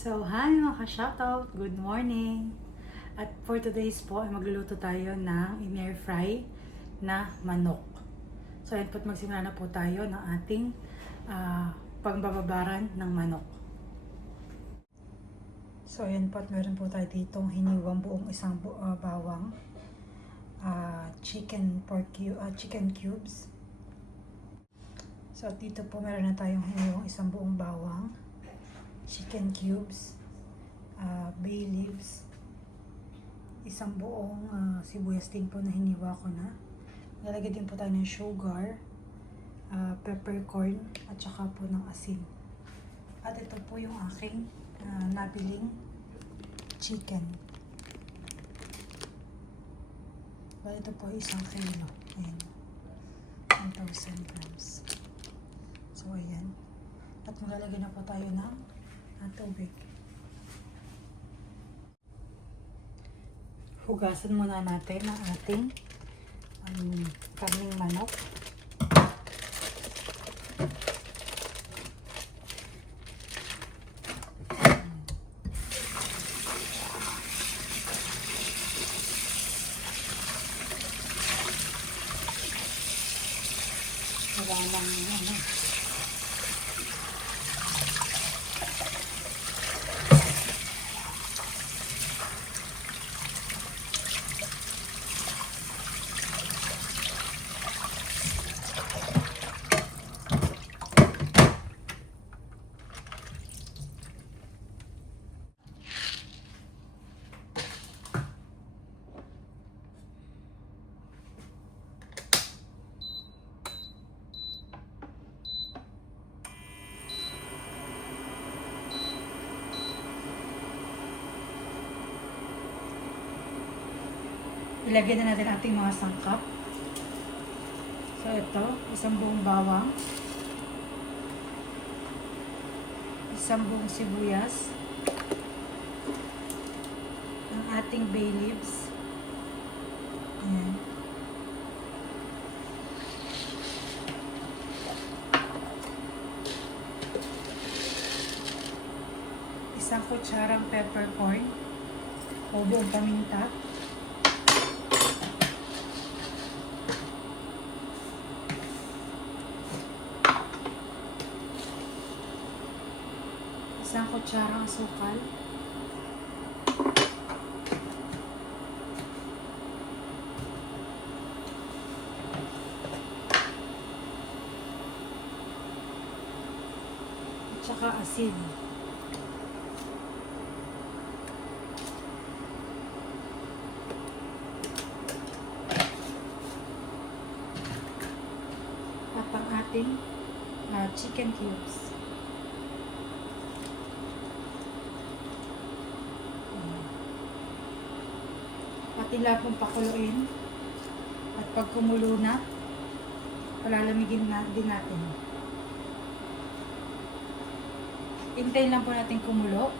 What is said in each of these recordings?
So, hi mga ka-shoutout! Good morning! At for today's po, ay magluluto tayo ng in-air fry na manok. So, ayan po't magsimula na po tayo ng ating pagbababaran ng manok. So, ayan po't meron po tayo ditong hiniwang buong isang bawang, chicken cubes. So, dito po meron na tayong hiniwang isang buong bawang, chicken cubes, bay leaves, isang buong sibuyas din po na hiniwa ko na. Lalagyan din po tayo ng sugar, peppercorn, at saka po ng asin. At ito po yung aking nabiling chicken. Well, ito po isang kilo. Ayan. 1,000 grams. So, ayan. At maglalagay na po tayo ng tubig. Hugasan muna natin ang ating karning manok. Wala lang ilagay na natin ating mga sangkap. So ito, isang buong bawang, isang buong sibuyas, ang ating bay leaves, ayan, isang kutsarang peppercorn o buong paminta, isang kutsarang asukal, at saka asin. At ang ating chicken cubes. Pati pong pakuluin, at pag kumulo na, palalamigin din natin. Hintayin lang po natin kumulo.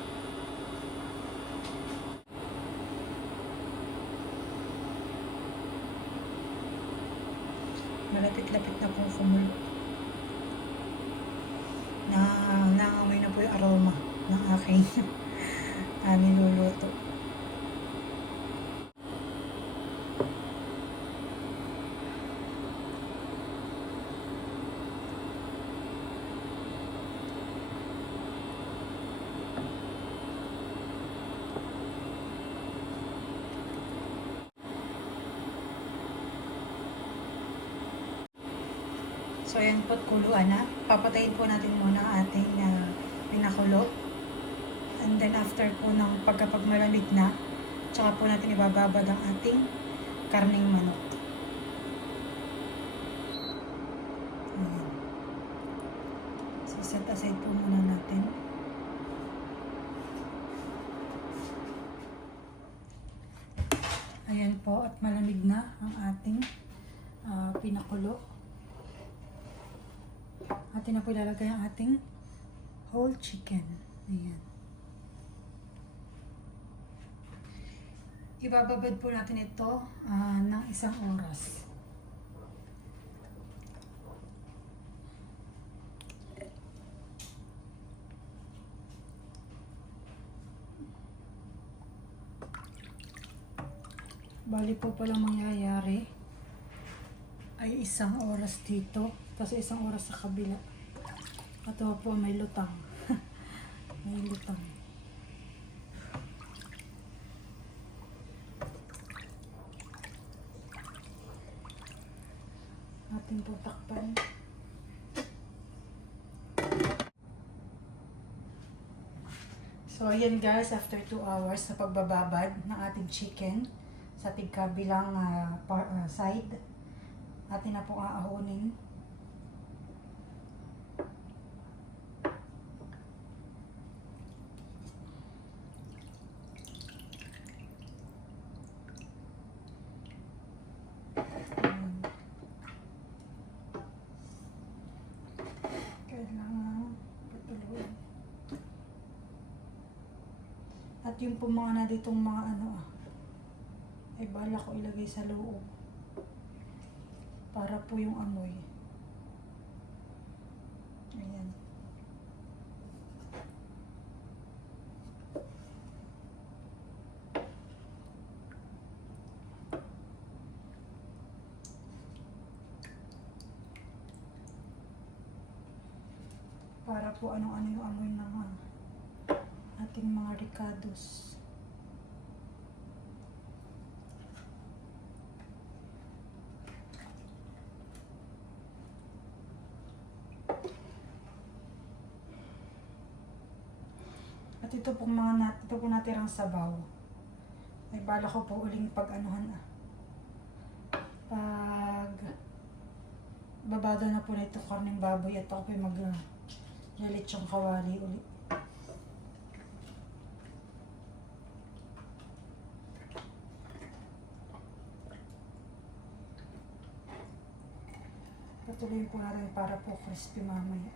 Malapit-lapit na pong kumulo. Nangangamoy na po yung aroma ng aking niluluto. So, ayan po't kuluan na. Papatayin po natin muna ang ating pinakulo. And then, after po ng pagkapagmalamig na, tsaka po natin ibababad ang ating karning manok. Ayan. So, set aside po muna natin. Ayan po, at malamig na ang ating pinakulo. Atin na po ilalagay ang ating whole chicken. Ayan. Ibababad po natin ito ng 1 oras. Bali po pala mangyayari ay 1 oras dito, tapos 1 oras sa kabila. At po may lutang. May lutang. Ating po takpan. So ayan guys, after 2 hours na pagbababad ng ating chicken sa tigkabilang side, atin na po aahonin. Kailangan patuloy. At yung po mga na ditong mga ay bala ko ilagay sa loob para po yung amoy. Ayan. Para po ano-ano yung amoy ng ating mga ricados. At ito pong ito po natirang sabaw. Ay bala ko po uling pag-anuhan pag babado na po na ito karneng baboy at ako po lalitsyong kawali ulit. Patuloy po natin para po crispy mamaya.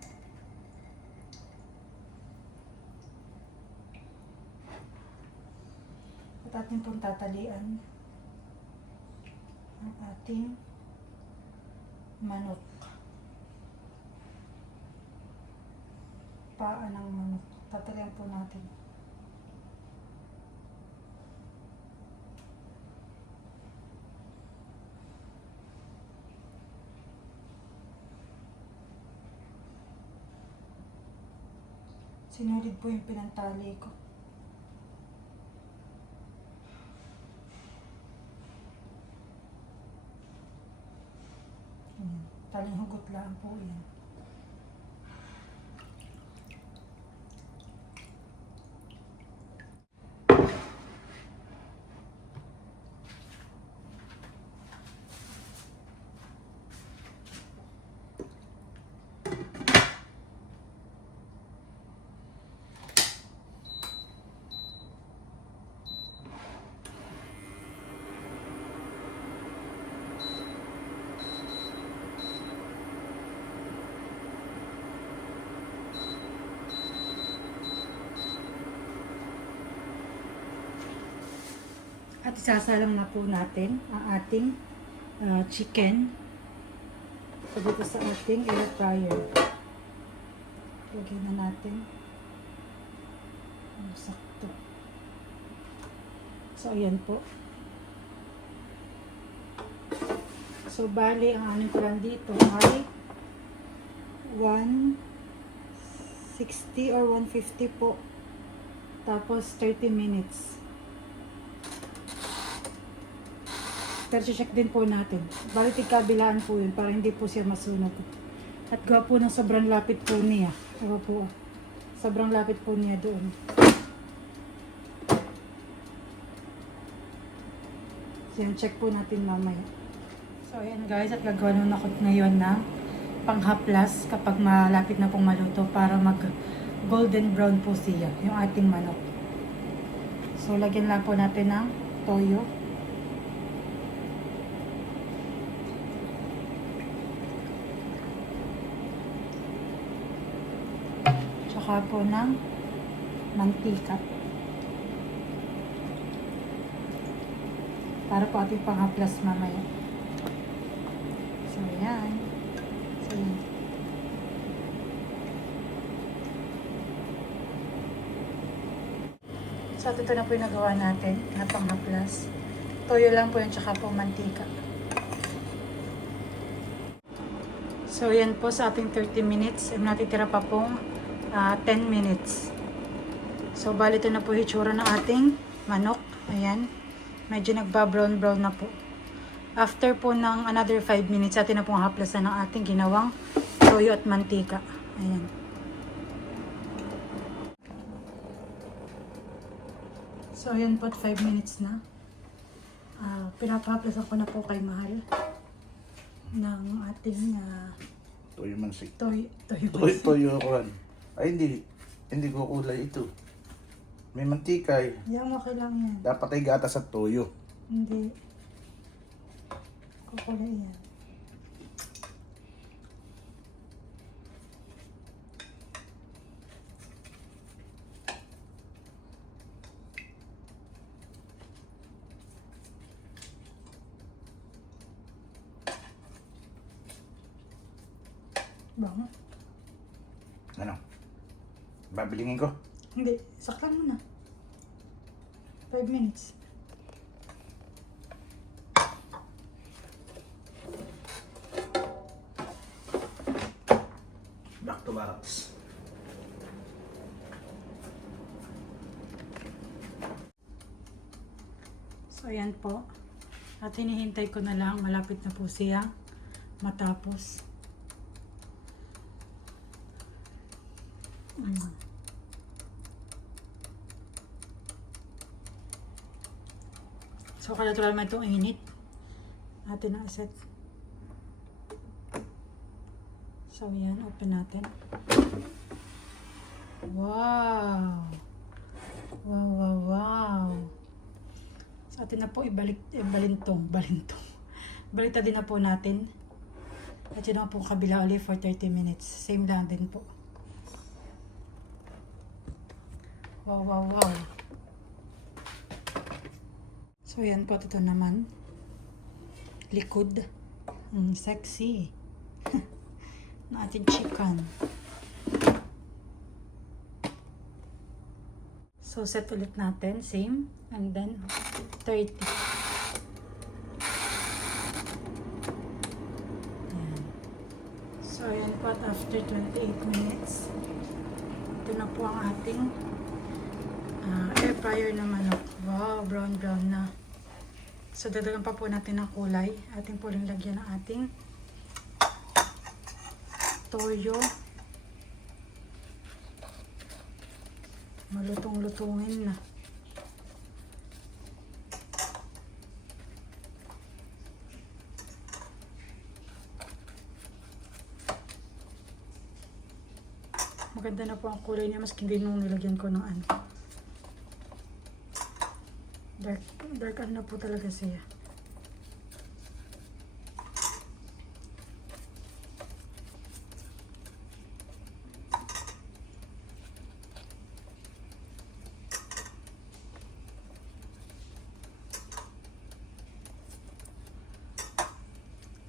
At atin pong tatalian ang ating manok. Paa ng manok. Tatalian po natin. Sinulid po yung pinantali ko. Taling hugot lang po yan. At isasalang na po natin ang ating chicken dito sa ating air fryer. Lagyan na natin. Sakto. So, ayan po. So, bali, ang aning plan dito ay 160 or 150 po. Tapos, 30 minutes. Pero check din po natin. Bali tigkabilaan po yun para hindi po siya masunog. At gawa po ng sobrang lapit po niya. Gawa po. Sobrang lapit po niya doon. So yan, check po natin mamaya. So ayan guys, at gagawa nun ako ngayon ng panghaplas kapag malapit na pong maluto para mag golden brown po siya, yung ating manok. So lagyan lang po natin ng toyo. Tsaka po ng mantika. Para po ating panghaplas mamaya. So, yan. So, yan. So, ito na po yung nagawa natin na panghaplas. Toyo lang po yun, tsaka po mantika. So, yan po sa ating 30 minutes. Natitira pa pong 10 minutes. So, bali ito na po hitsura ng ating manok. Ayan. Medyo nagba-brown-brown na po. After po ng another 5 minutes, atin na pong haplasan ng ating ginawang toyo at mantika. Ayan. So, ayan po at 5 minutes na. Pinapahaplasan ko na po kay Mahal ng ating Toyo mansik. toyo Toyo kuhan. Ay hindi ko kulay ito. May mantika eh. Yan, okay lang yan. Dapat ay gatas at toyo. Hindi. Kukulay yan. Bango. Ano? Babilingin ko? Hindi. Saklang mo na. 5 minutes. Back to barracks. So, ayan po. At hinihintay ko na lang. Malapit na po siya matapos. So, natural naman itong init. Atin ang set. So, yan. Open natin. Wow! Wow, wow, wow! So, atin na po balintong. Balita din na po natin. At yun na po kabila ulit for 30 minutes. Same lang din po. Wow, wow, wow. So, yan po. Ito naman. Likod. Sexy. Na ating chicken. So, set ulit natin. Same. And then, 30. Yan. So, yan po. At after 28 minutes, ito na po ang ating air fryer na manok. Wow, brown na. So, dadagan pa po natin ng kulay. Ating po rin lagyan ng ating toyo. Malutong-lutungin na. Maganda na po ang kulay niya, maski hindi nung nilagyan ko ng ano. Dark ano na po talaga siya.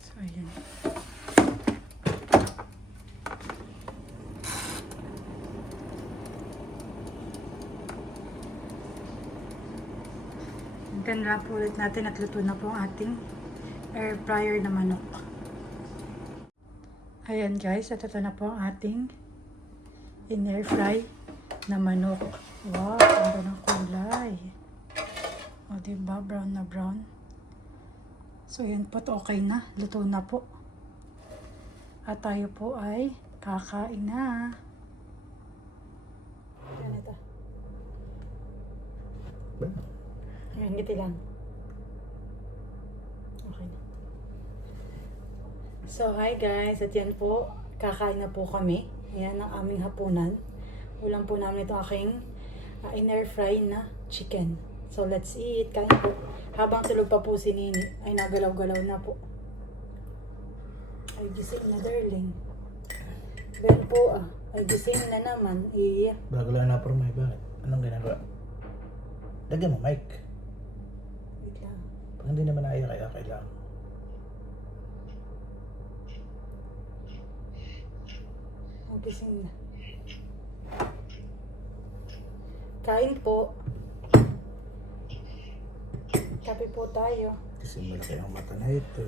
So, ayan. Then lang po ulit natin at luto na po ang ating air fryer na manok. Ayan guys, at ito na po ang ating in-air fry na manok. Wow, ganda ng kulay. O diba, brown na brown. So yan po, okay na. Luto na po. At tayo po ay kakain na. Yan ito. Ayan, ngiti lang. Okay na. So, hi guys. At yan po, kakain na po kami. Ayan ang aming hapunan. Ulam po namin ito aking in-air fry na chicken. So, let's eat. Kain po. Habang tulog pa po si Nini, ay nagalaw-galaw na po. Ay, gising na darling. Ben po ay gising na naman. Iya. Bago lang na por may bakit? Anong ginagawa? Lagyan mo mic. Wait lang. Pag hindi naman ayaw kaya kailangan. Oh, gising na. Kain po. Kape po tayo. Kasi malaki ang mata na ito.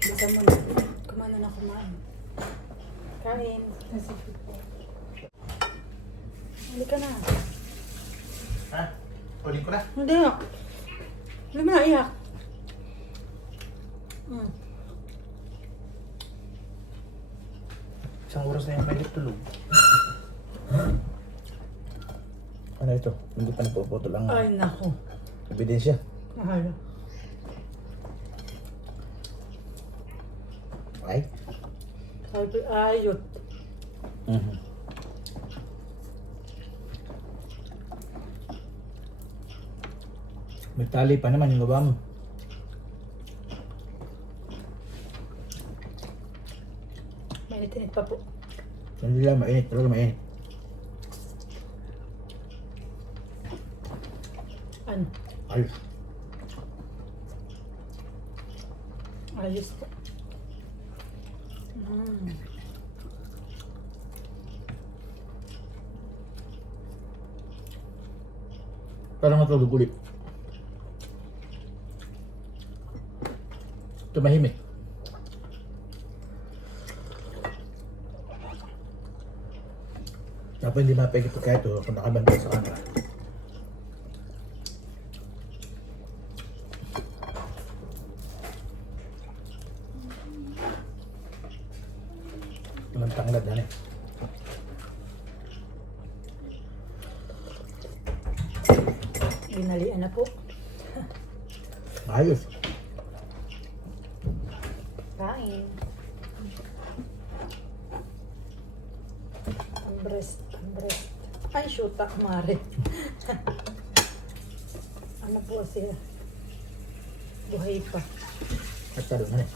Bisa mo na. Kumano na kumain. Kain. Halika na. Ha? Ulit ko na. Hindi nga. Hindi mo naiyak. Isang oras na yung may tulog. Ano ito? Hindi pa napuputol ang Ay, naku. ebidensya. Mahal. Ay? Sabi ko, ayot. May tali pa naman yung baba mo. Mainit-init pa po. Hindi lang, mainit. Talaga mainit. Ano? Ayos. Ayos po. Parang matulog ulit. Tumahimik. Dapat hindi mapagit kahit ito kung nakabantay sa camera. Walang tanglad na eh. Ginalian na po. Ayos. Kain. Ang breast, ang breast. Ay, shoot up, mare. Ano po siya? Buhay pa. At talo na eh.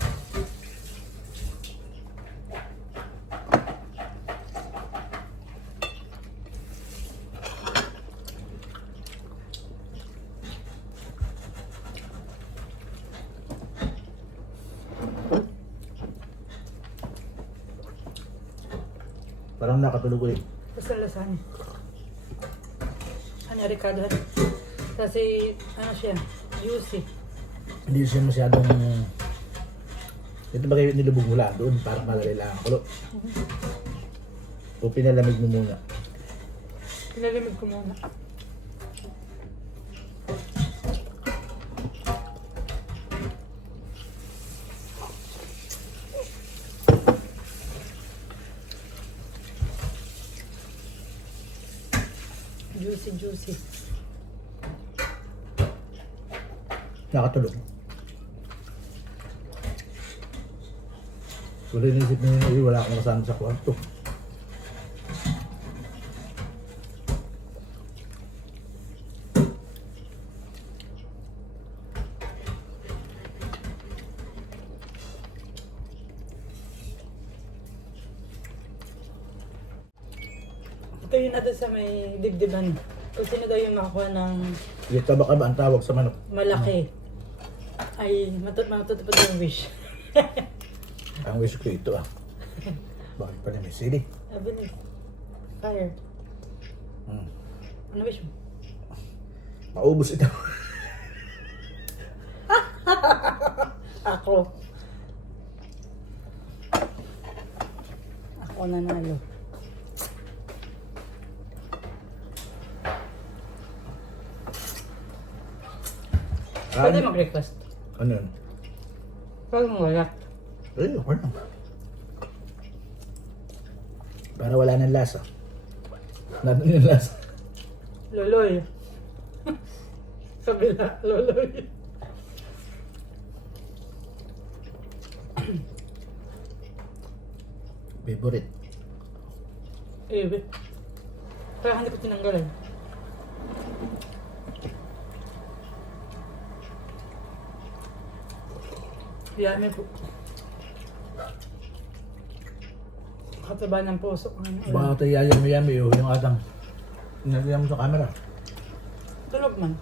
Parang nakatulog ulit. Basta lasagna. Ano, Ricardo? Kasi, ano siya, juicy. Hindi siya masyadong... Ito ba kayo nilubog mula doon? Parang malalay lang ang kulo. O pinalamig mo muna. Pinalimig ko muna. Juicy, juicy. Nakatulog. Wala inisip niyo wala akong kasama sa kwarto. Ito yun natin sa may dibdiban. Kung sino daw yung makakuha ng Yung kaba-kaba ang tawag sa manok. malaki, ay matutupad yung wish. Ang wish ko ito ah. Bakit pala may sili? Sabi ni, fire. Ano wish mo? Maubos ito. Ako. Ako nanalo. Pwede mag-request. Ano yun? Pwede mag-request. Eh, okay lang. Para wala nang lasa. Nandun yung lasa. Loloy. Sabi na, loloy. Favorite. Eh, kaya hindi ko tinanggal eh. Yummy po. Kataba ng puso. Baka ito yayami-yami yung atang. Nagyan mo sa camera. Tulog man.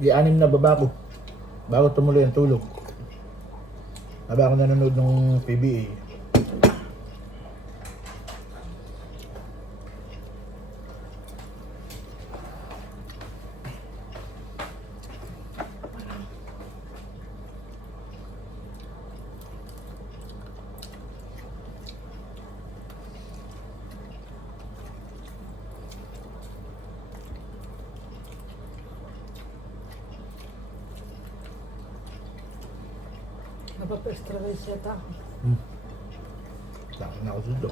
Di-anim na baba ko. Bago tumuloy ang tulog. Haba ako nanonood ng PBA. Napapa-extra rice yata ako. Laki na ako sundo.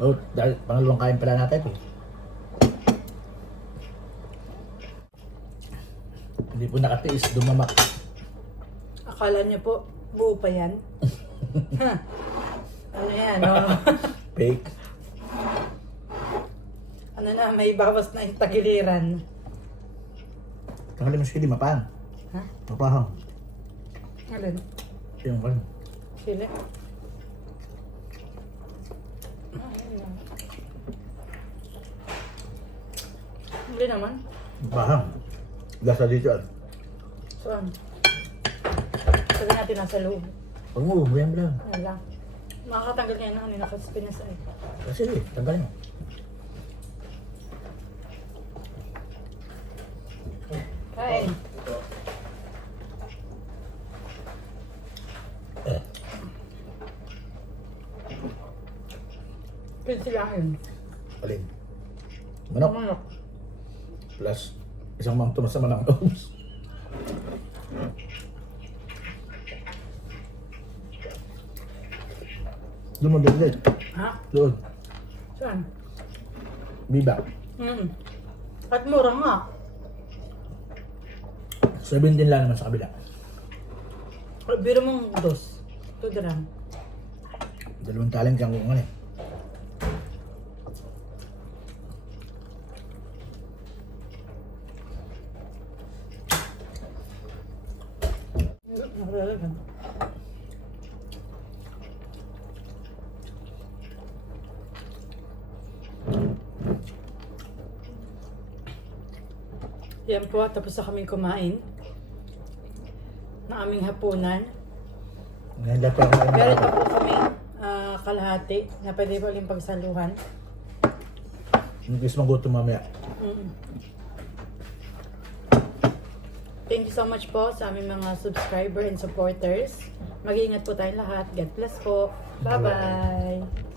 Oh, dahil pangalawang kain pala natin ito. Hindi po nakatiis, dumamak. Akala niyo po, buo pa yan? Ha? Ano yan, oh? Fake. Ano na, may bawas na yung tagiliran. Tanggalin mo siya, di mapaan. Ha? Mapahang. Alin? Yung kan. Sili? Ayun na. Hindi naman. Mapahang. Lasa dito ah. Saan? Sabi natin nasa loob. Huwag mo, buyan mo lang. Yan lang. Makakatanggal niya na kanina kasi pinasay. Kasi, tanggalin mo. Kain. Pinsi lang yun. Alin. Manok. Manok. Plus, isang mang tumasama ng oops. Doon mo dagdag. Ha? Doon. Saan? Biba. At mura nga. 17 lang naman sa kabila. Biro mong 2 dirham. Dalawang talent kang kung ano eh. Nakalagan. Yan po, tapos na kami kumain ng aming hapunan. Ngayon lahat ako na Meron pa po kami kalahati na pwede pa uling pagsaluhan. Hindi gusto magutom mamaya. Thank you so much po sa aming mga subscriber and supporters. Mag-iingat po tayong lahat. God bless po. Bye-bye!